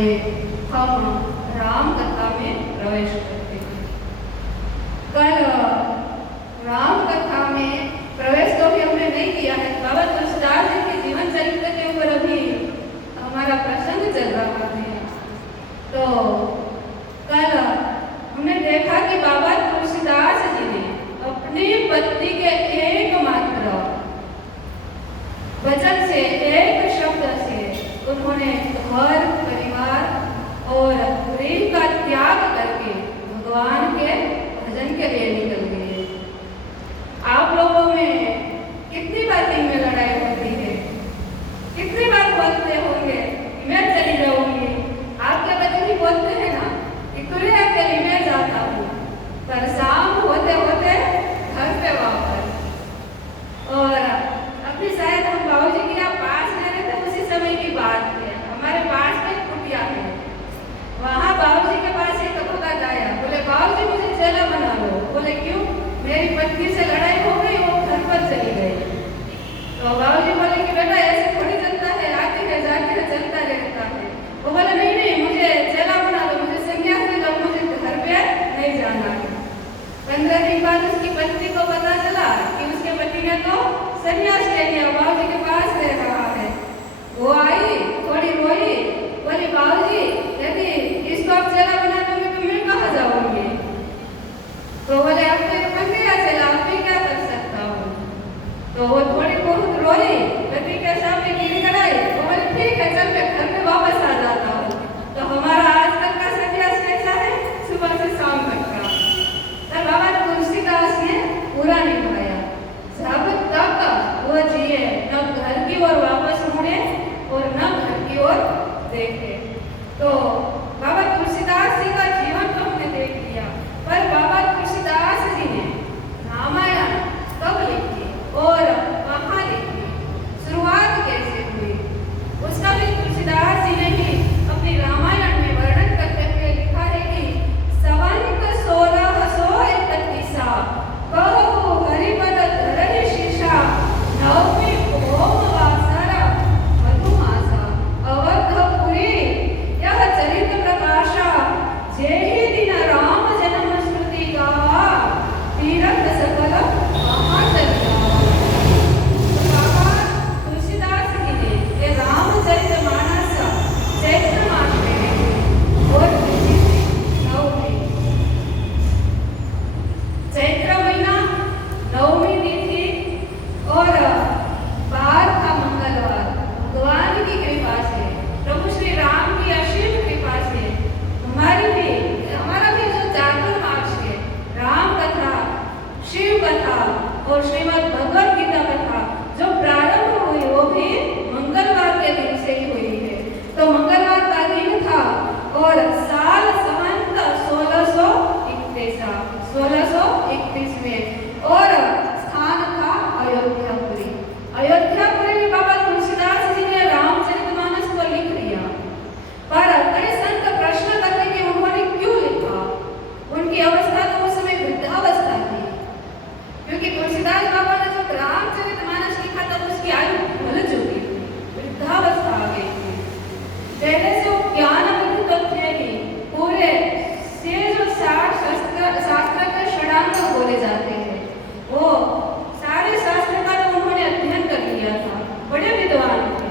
आइए हम राम कथा में प्रवेश करते हैं। कल राम कथा में प्रवेश तो भी हमने नहीं किया है। बाबा तुलसीदास जी के जीवन चरित्र के ऊपर अभी हमारा प्रसंग चल रहा है। तो कल हमने देखा कि बाबा तुलसीदास जी ने अपनी पत्नी के एकमात्र वचन से, एक शब्द से उन्होंने घर परिवार और प्रेम का त्याग करके भगवान के भजन के लिए निकल गए। आप लोगों में कितनी बार दिन में लड़ाई होती है? कितनी बार बोलते होंगे मैं चली जाऊंगी? आपके बच्चे भी बोलते हैं ना कि तुझे अकेली मैं जाता हूँ, पर शाम होते होते घर पे वापस। और अपनी शायद हम बाबूजी के यहाँ पास रह रहे थे, उसी समय की बात है। हमारे पास में कुटिया है, वहाँ बाबूजी के पास एक भगत आया, बोले बाबूजी मुझे चेला बना लो। बोले क्यों? मेरी पत्नी से लड़ाई हो गई, वो घर पर चली गई। तो बाबूजी बोले कि बेटा ऐसे थोड़ी चलता है, आती है जाती है चलता रहता है। वो बोले नहीं नहीं मुझे चेला बना लो, मुझे संन्यास दे दो, मुझे घर पे नहीं जाना है। 15 दिन बाद उसकी पत्नी को पता चला कि उसके पति ने तो संन्यास ले लिया, बाबूजी के पास रह रहा है। वो आई, थोड़ी रोई, बोली बाबूजी यदि इसको आप चेला बना दोगे तो मैं कहाँ जाऊंगी? तो बोले आप तो बन गया चेला, आप भी क्या कर सकता हूँ? तो वो थोड़ी बहुत रोई, पति के सामने गिड़गिड़ाई। वो बोले ठीक है चल मैं घर में वापस आ जाता हूँ। तो हमारा आज तक का संन्यास कैसा है? सुबह से शाम तक का। तब बाबा तुलसीदास ने पूरा निभाया। जब तक वो जिए न घर की ओर वापस मुड़े और न घर की ओर देखे। तो बाबा तुलसीदास जी का जीवन तो हमने देख लिया, पर बाबा तुलसीदास जी ने रामायण कब लिखी और कहाँ लिखी, शुरुआत कैसे हुई, उसका भी तुलसीदास जी ने ही अपनी रामायण में वर्णन करते हुए लिखा है कि संवत 1631 कहु हरिपद धरहि शीशा, नवमी भौम वासर मधुमासा, अवधपुरी यह चरित प्रकाशा, जेहि दिन राम जन्म श्रुति गावा, तीरथ सकल महाचर्या। बाबा तुलसीदास जी ने ये रामचरितमानस चैत्र मास में और नवमी चैत्र महीना नवमी तिथि और 12 का मंगलवार, भगवान की कृपा से, प्रभु श्री राम की असीम कृपा से हमारा भी जो चातुर मास है, राम कथा, शिव कथा और श्रीमद् भगवद गीता कथा जो प्रारंभ हुई वो भी मंगलवार के दिन से ही हुई है। तो मंगलवार का दिन था और साल संवत 1631 में, और स्थान था अयोध्यापुरी। अयोध्यापुरी में बाबा तुलसीदास जी ने रामचरितमानस को लिख लिया, पर कई संत प्रश्न करते कि उन्होंने क्यों लिखा। उनकी अवस्था तो उस समय वृद्धावस्था थी, क्योंकि तुलसीदास बाबा ने जब रामचरितमानस लिखा तब उसकी आयु ढल चुकी थी, वृद्धावस्था आ गई थी। पहले से वो ज्ञान बुद्धि तो थे ही, पूरे से जो शास्त्र के षडांग बोले जाते हैं वो सारे शास्त्र का तो उन्होंने अध्ययन कर लिया था, बड़े विद्वान थे।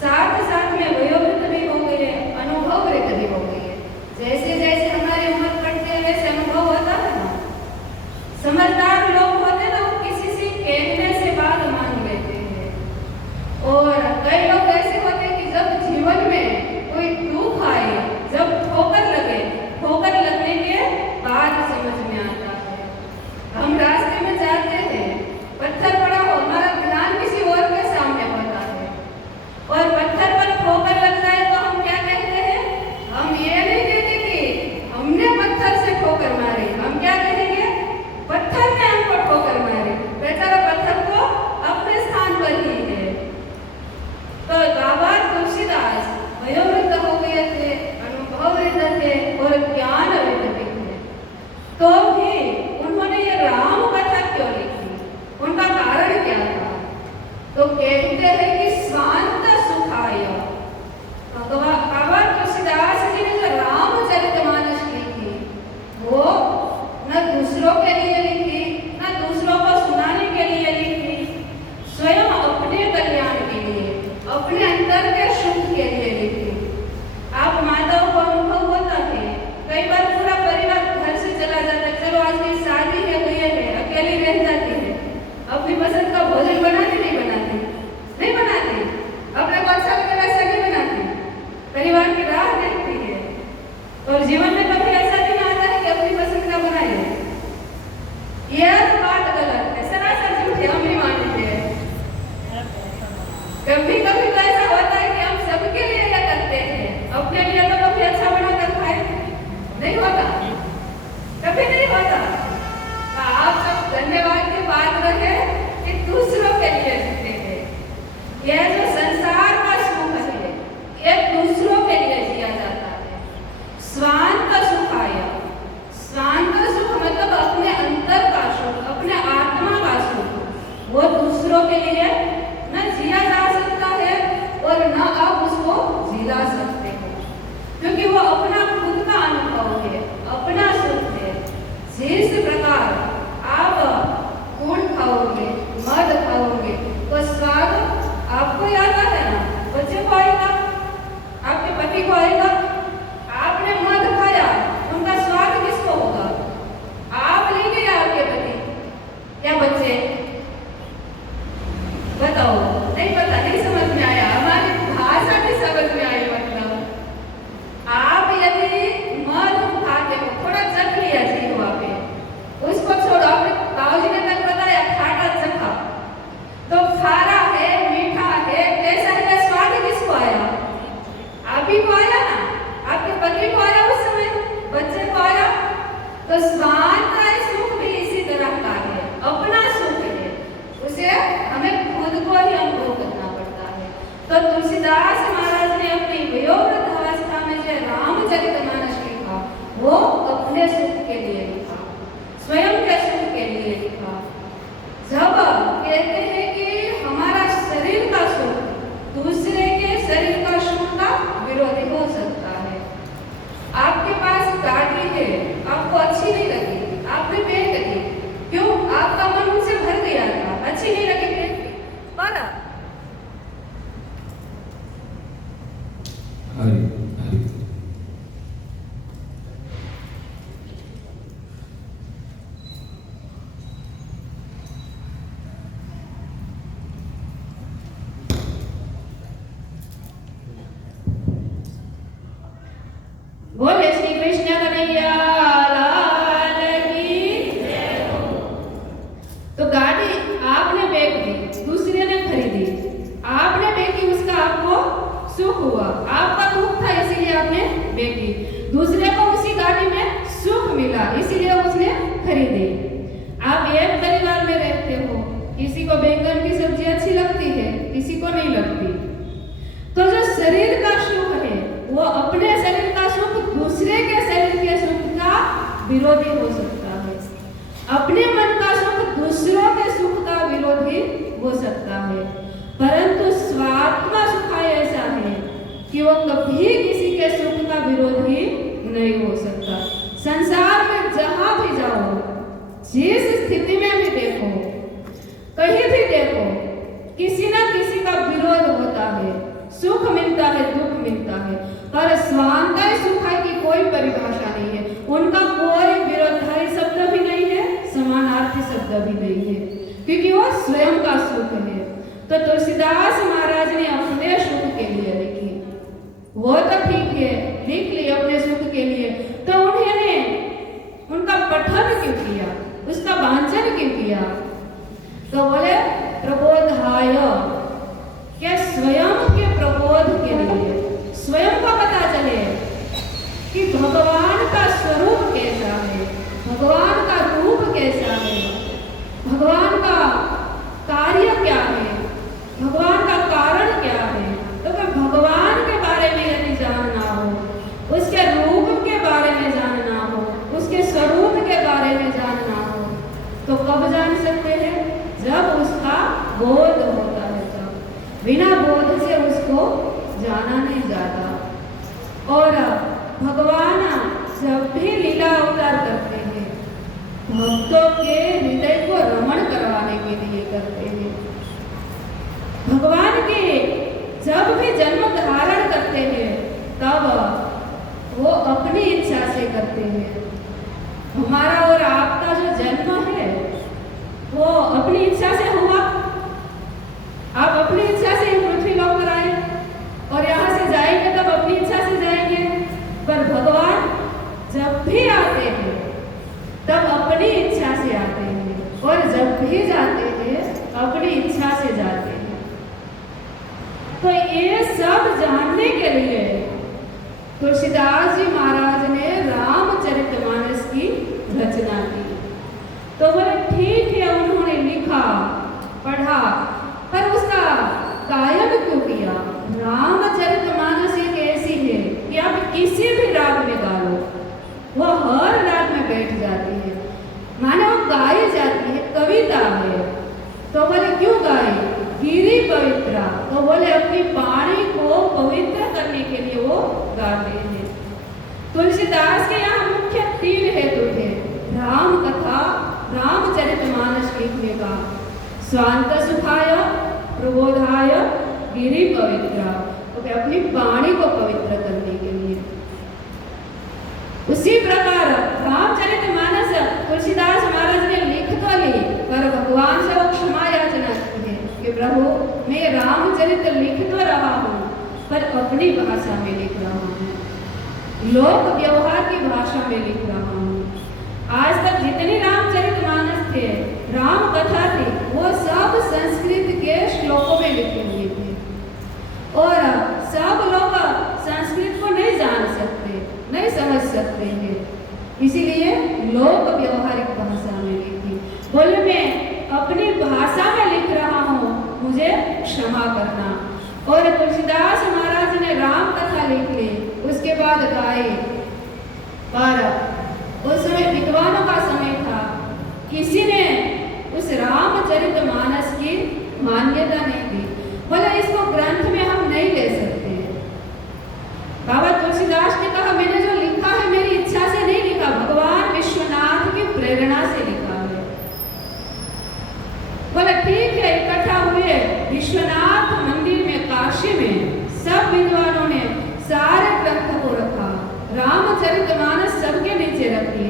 साथ साथ में वयोवृद्ध भी हो गए, अनुभव वृद्ध भी हो गए। जैसे जैसे हमारी उम्र बढ़ती है वैसे अनुभव होता है ना। समझदार लोग होते ना, वो किसी से कहने से बात मान लेते हैं। और कई लोग ऐसे होते हैं कि जब जीवन में कोई दुख आए, जब ठोकर लगे, ठोकर लगने के बाद समझ में आता है। हम रास्ते में जाते हैं जीवन की राह देखती है। और जीवन में कभी ऐसा दिन आता है कि अपनी पसंद का बनाए, यह तो बात गलत है, सरासर झूठ है, हम नहीं मानते हैं। कभी कभी तो ऐसा होता है कि हम सबके लिए यह करते हैं, अपने लिए तो कभी अच्छा बनाकर खाए नहीं होता, कभी नहीं होता। तो आप सब धन्यवाद के पात्र है कि दूसरों के लिए जीते हैं। यह जो संसार का सुख है, यह दूसरों के लिए जिया जाता है। स्वांत सुख आया, स्वांत सुख मतलब अपने अंतर का सुख, अपने आत्मा का सुख, वो दूसरों के लिए न जिया जा सकता है और न आप उसको जिला सकते हो, क्योंकि वो अपना खुद का अनुभव है, अपना सुख है। जिस प्रकार आप गुड़ खाओगे, मध खाओगे, तो स्वाद आपको याद आता है ना, बच्चे को आएगा, आपके पति को आएगा। आपने मध खाया, उनका स्वाद किसको होगा? आप लेंगे या आपके पति या बच्चे? बताओ, नहीं पता, नहीं समझ में आया, हमारी भाषा नहीं समझ में आई। मतलब आप यदि मध खाते हो, थोड़ा चख लिया जीवा पे, उसको छोड़ो, आपने बाबूजी ने तक बताया खाटा चखा, तो खारा है, मीठा है, कैसा है, स्वाद किसको आया? आप ही को आया ना, आपके पति को आया, उस समय बच्चे को आया। तो स्वांत सुख भी इसी तरह का है, अपना सुख है, उसे हमें खुद को ही अनुभव करना पड़ता है। तो तुलसीदास महाराज ने अपनी वयोवृद्धावस्था में जो रामचरितमानस लिखा, वो अपने सुख के लिए लिखा, स्वयं के सुख के लिए लिखा। जब कहते हैं कि हमारा शरीर का सुख दूसरे के शरीर का सुख का विरोधी हो सकता है। आपके पास गाड़ी है, आपको अच्छी नहीं लगी, आपने फेंक दी, क्यों? आपका मन उनसे भर गया था, अच्छी नहीं लगी, फेंक दी। पर बोले श्री कृष्ण कन्हैया लाल की जय हो। तो गाड़ी आपने बेच दी, दूसरे ने खरीदी, आपने बेची, उसका आपको सुख हुआ, आपका दुख था इसीलिए आपने बेची, दूसरे को उसी गाड़ी में सुख मिला इसीलिए उसने खरीदी। आप एक परिवार में रहते हो, किसी को बैंगन की सब्जी अच्छी लगती है, किसी को नहीं लगती। तो जो शरीर का सुख है, वो अपने शरीर का सुख दूसरे के शरीर के सुख का विरोधी हो सकता है, अपने मन का सुख दूसरों के सुख का विरोधी हो सकता है। परंतु स्वात्मा सुख ऐसा है कि वो कभी किसी के सुख का विरोधी नहीं हो सकता। संसार में जहां भी जाओ, जिस स्थिति में भी देखो, कहीं भी देखो, किसी ना किसी का विरोध होता है, सुख मिलता है, दुख मिलता है, पर स्वांत सुख की कोई परिभाषा नहीं है, उनका कोई विरोधारी शब्द भी नहीं है, समानार्थी शब्द भी नहीं है, क्योंकि वो स्वयं का सुख है। तो तुलसीदास महाराज ने अपने सुख के लिए लिखी, वो तो ठीक है, लिख ली अपने सुख के लिए, तो उन्होंने उनका पठन क्यों किया, उसका वांचन क्यों किया? तो बोले प्रबोधाय, क्या स्वयं के प्रबोध के लिए, स्वयं को पता चले कि भगवान का स्वरूप कैसा है, भगवान का रूप कैसा है, भगवान का कार्य क्या है, भगवान का कारण क्या है। तो फिर भगवान के बारे में यदि जानना हो, उसके रूप के बारे में जानना हो, उसके स्वरूप के बारे में जानना हो, तो कब जान सकते हैं? जब उसका बोध होता है, तब। बिना बोध से उसको जाना नहीं जाता। और भगवान जब भी लीला अवतार करते हैं, भक्तों के हृदय को रमण करवाने के लिए करते हैं। भगवान के जब भी जन्म धारण करते हैं, तब वो अपनी इच्छा से करते हैं। हमारा और आपका जो जन्म है, वो अपनी इच्छा से हुआ। आप अपनी इच्छा से पृथ्वी लोक पर आए और यहाँ से जाएंगे तब अपनी इच्छा से तुलसीदास जी महाराज ने रामचरितमानस की रचना की। तो बोले ठीक है, उन्होंने लिखा पढ़ा, पर उसका गायन क्यों किया? रामचरितमानस एक ऐसी है कि आप किसी भी राग में गा लो, वो हर राग में बैठ जाती है, मानो गाई जाती है, कविता है। तो बोले क्यों गाए? गिरी पवित्रा, तो बोले अपनी वाणी को पवित्र करने के लिए वो गाते हैं। तुलसीदास के यहाँ मुख्य 3 हेतु थे राम कथा, रामचरितमानस लिखने का। स्वांत सुखाय, प्रबोधाय, गिरी पवित्रा, तो अपनी वाणी को पवित्र करने के लिए। उसी प्रकार रामचरितमानस तुलसीदास महाराज ने लिख तो ली, पर भगवान से वो क्षमा याचना की है कि प्रभु मैं रामचरित लिख तो रहा हूँ, पर अपनी भाषा में लिख रहा हूँ, लोक व्यवहार की भाषा में लिख रहा हूँ। आज तक जितनी रामचरितमानस थे, राम कथा थी, वो सब संस्कृत के श्लोकों में लिखे हुए थे, और सब लोग संस्कृत को नहीं जान सकते, नहीं समझ सकते हैं, इसीलिए लोक व्यवहारिक भाषा में लिखी। बोले मैं अपनी भाषा में लिख रहा हूँ, मुझे क्षमा करना। और तुलसीदास महाराज ने राम कथा लिख ली, उसके बाद गाए, पर उस समय विद्वानों का समय था, किसी ने उस रामचरितमानस की मान्यता नहीं दी। बोले इसको ग्रंथ में हम नहीं ले सकते। बाबा तुलसीदास ने कहा मैंने जो लिखा है मेरी इच्छा से नहीं लिखा, भगवान विश्वनाथ की प्रेरणा से लिखा है। बोले ठीक है, इकट्ठा हुए विश्वनाथ मंदिर में काशी में, सब विद्वानों ने सारे ग्रंथ को रखा, रामचरितमानस सबके नीचे रखी।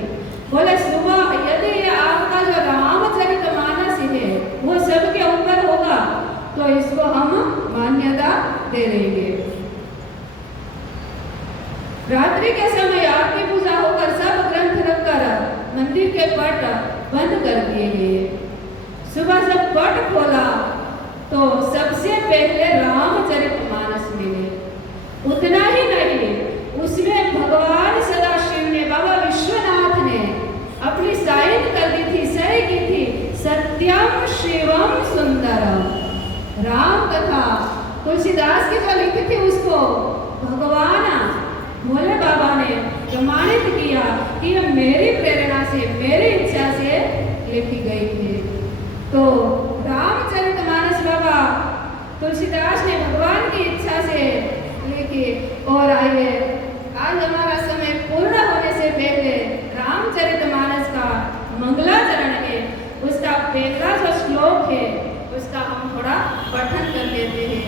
बोले सुबह यदि आपका जो रामचरितमानस है वो सबके ऊपर होगा तो इसको हम मान्यता दे देंगे। रात्रि के समय आरती पूजा होकर सब ग्रंथ रखकर मंदिर के पट बंद कर दिए गए। सुबह जब पट खोला तो सबसे पहले रामचरितमानस मिले। उतना ही नहीं, उसमें भगवान सदाशिव ने, बाबा विश्वनाथ ने अपनी साइन कर दी थी, सही की थी, सत्यम शिवम सुंदरम। राम कथा तुलसीदास की जो लिखी थी उसको भगवान भोले बाबा ने प्रमाणित किया कि यह मेरी प्रेरणा से, मेरी इच्छा से लिखी गई थी। तो रामचरितमानस बाबा तुलसीदास ने भगवान की इच्छा से लिखी। और आइए आज हमारा समय पूर्ण होने से पहले रामचरितमानस का मंगलाचरण है, उसका पहला जो श्लोक है उसका हम थोड़ा पठन कर लेते हैं।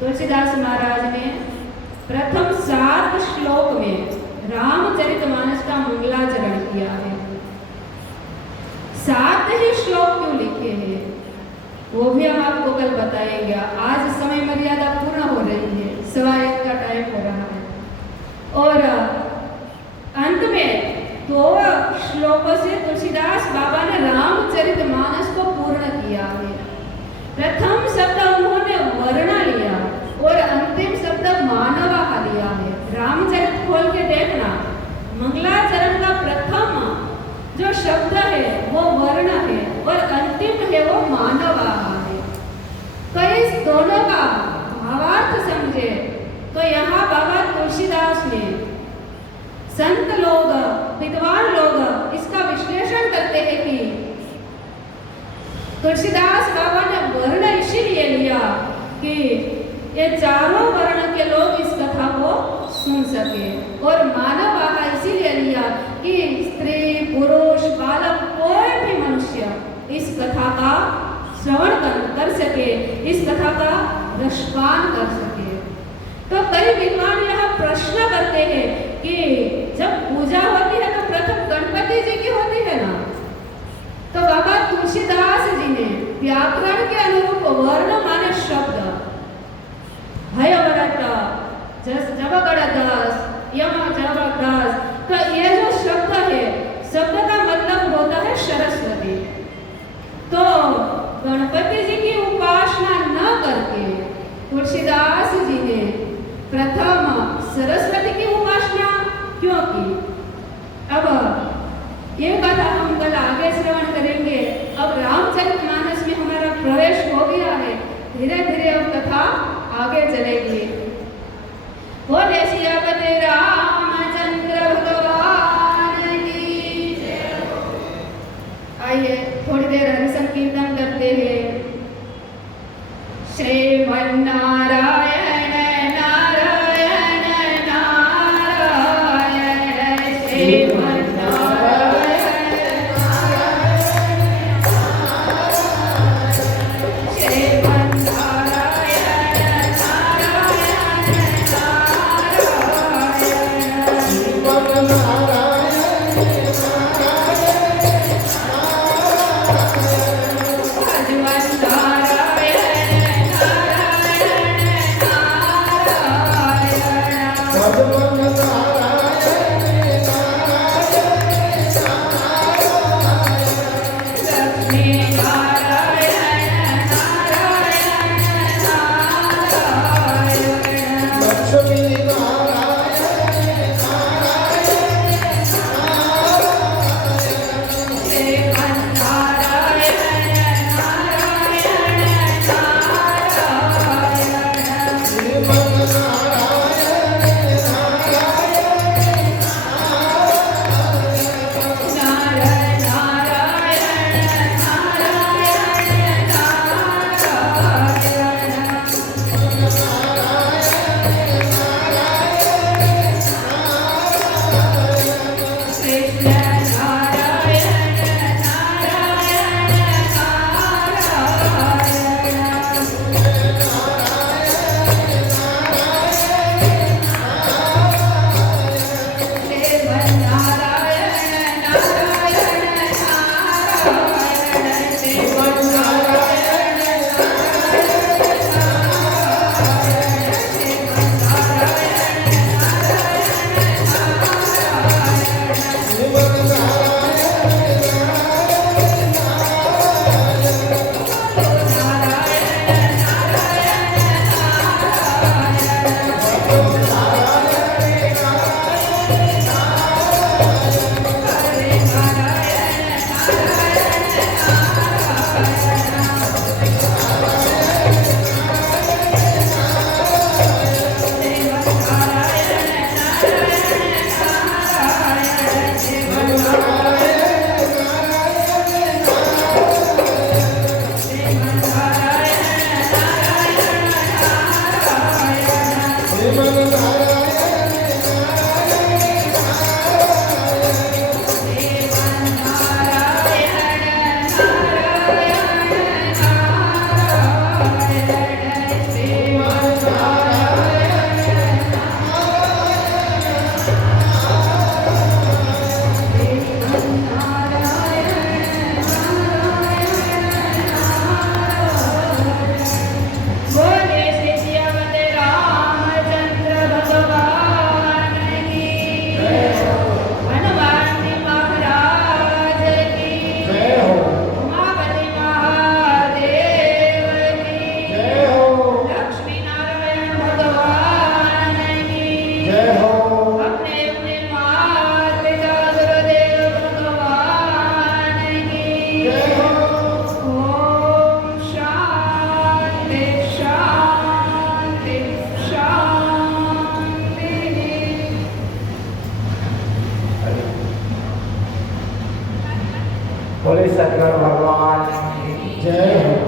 तुलसीदास महाराज ने प्रथम 7 श्लोक में रामचरितमानस का मंगलाचरण किया है। 7 ही श्लोक क्यों लिखे हैं वो भी हम आपको कल बताएंगे। आज समय मर्यादा पूर्ण हो रही है, 1:15 का टाइम हो रहा है, और अंत में 2 श्लोकों से तुलसीदास बाबा ने रामचरितमानस को पूर्ण किया है। प्रथम शब्द उन्होंने वर्ण लिया और अंतिम शब्द मानवा लिया है। रामचरित खोल के देखना, मंगलाचरण का प्रथम जो शब्द है वो वर्ण है और अंतिम है वो मानवा है। तो इस दोनों का भावार्थ समझे तो यहाँ बाबा तुलसीदास ने, संत लोग, विद्वान लोग इसका विश्लेषण करते हैं कि तुलसीदास बाबा ने वर्ण इसीलिए लिया कि ये चारों वर्ण के लोग इस कथा को सुन सके, और मानव आहा इसीलिए लिया कि स्त्री, पुरुष, बालक, कोई भी मनुष्य इस कथा का श्रवण कर सके, इस कथा का रसपान कर सके। तो कई विद्वान यह प्रश्न करते हैं कि जब पूजा होती है तो प्रथम गणपति जी की होती है ना, तो बाबा तुलसीदास जी ने व्याकरण के अनुरूप वर्ण माने शब्द हयवरत, जबगड़दस, यमजबदस, तो ये जो शब्द है, शब्द का मतलब होता है सरस्वती। तो गणपति जी की उपासना न करके तुलसीदास जी ने प्रथम सरस्वती की उपासना क्यों की? अब ये कथा हम कल आगे श्रवण करेंगे। अब रामचरितमानस में हमारा प्रवेश हो गया है, धीरे धीरे अब कथा आगे चलेगी। बोले सियापति रामचंद्र भगवान की। आइए थोड़ी देर हरि संकीर्तन करते हैं। श्रीमन्नारायण नारायण नारायण, श्रीमन्नारायण श्रीमन्नारायण नारायण नारायण, जय सतगुरु भगवान, जय हो।